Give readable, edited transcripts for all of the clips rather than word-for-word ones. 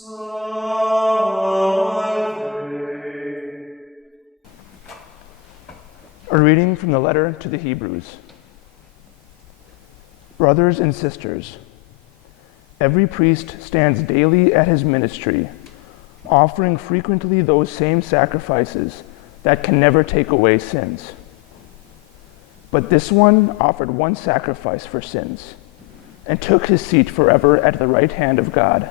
A reading from the letter to the Hebrews. Brothers and sisters, every priest stands daily at his ministry, offering frequently those same sacrifices that can never take away sins. But this one offered one sacrifice for sins, and took his seat forever at the right hand of God.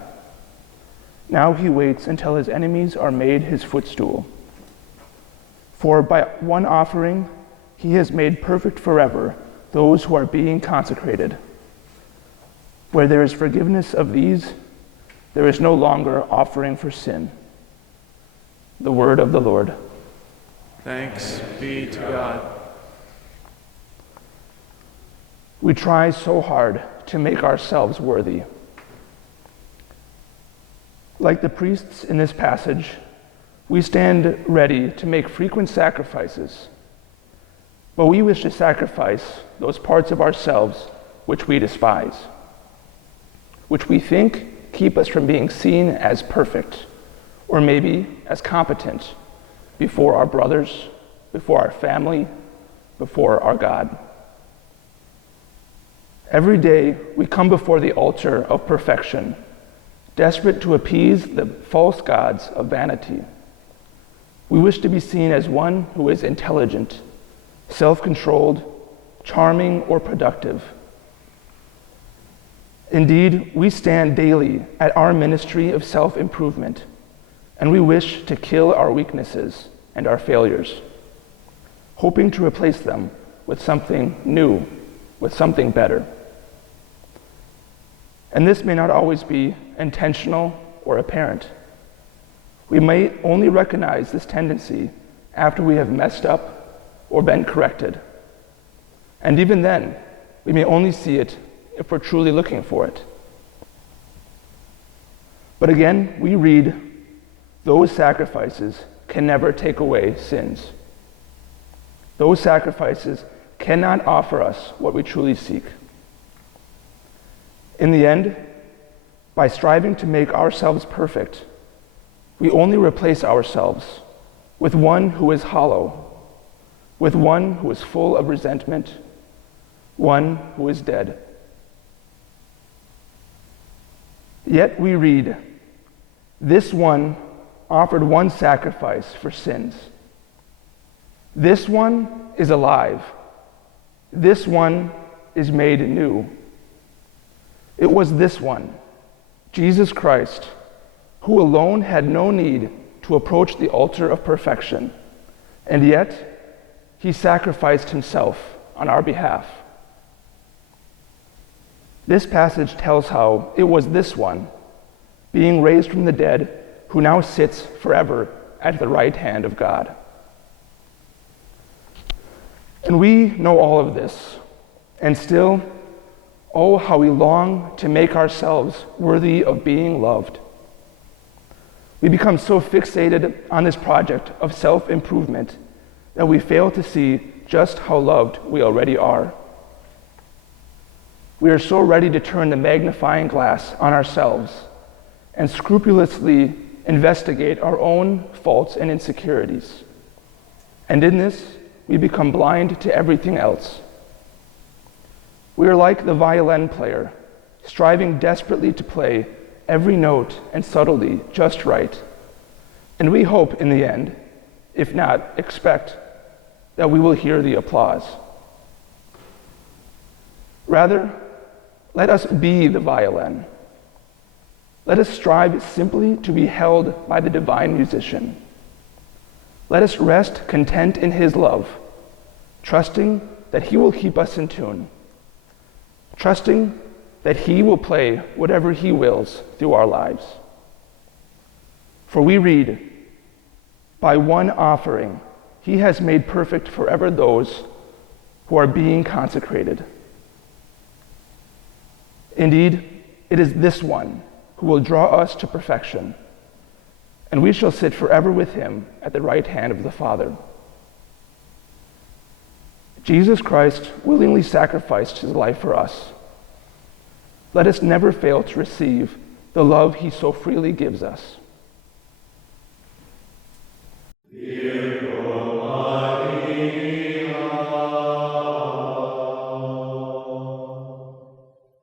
Now he waits until his enemies are made his footstool. For by one offering he has made perfect forever those who are being consecrated. Where there is forgiveness of these, there is no longer offering for sin. The word of the Lord. Thanks be to God. We try so hard to make ourselves worthy. Like the priests in this passage, we stand ready to make frequent sacrifices, but we wish to sacrifice those parts of ourselves which we despise, which we think keep us from being seen as perfect, or maybe as competent before our brothers, before our family, before our God. Every day we come before the altar of perfection, desperate to appease the false gods of vanity. We wish to be seen as one who is intelligent, self-controlled, charming, or productive. Indeed, we stand daily at our ministry of self-improvement, and we wish to kill our weaknesses and our failures, hoping to replace them with something new, with something better. And this may not always be intentional or apparent. We may only recognize this tendency after we have messed up or been corrected. And even then, we may only see it if we're truly looking for it. But again, we read, those sacrifices can never take away sins. Those sacrifices cannot offer us what we truly seek. In the end, by striving to make ourselves perfect, we only replace ourselves with one who is hollow, with one who is full of resentment, one who is dead. Yet we read, this one offered one sacrifice for sins. This one is alive. This one is made new. It was this one, Jesus Christ, who alone had no need to approach the altar of perfection, and yet he sacrificed himself on our behalf. This passage tells how it was this one, being raised from the dead, who now sits forever at the right hand of God. And we know all of this, and still, oh, how we long to make ourselves worthy of being loved. We become so fixated on this project of self-improvement that we fail to see just how loved we already are. We are so ready to turn the magnifying glass on ourselves and scrupulously investigate our own faults and insecurities. And in this, we become blind to everything else. We are like the violin player, striving desperately to play every note and subtlety just right. And we hope in the end, if not expect, that we will hear the applause. Rather, let us be the violin. Let us strive simply to be held by the divine musician. Let us rest content in his love, trusting that he will keep us in tune, trusting that he will play whatever he wills through our lives. For we read, by one offering, he has made perfect forever those who are being consecrated. Indeed, it is this one who will draw us to perfection, and we shall sit forever with him at the right hand of the Father. Jesus Christ willingly sacrificed his life for us. Let us never fail to receive the love he so freely gives us.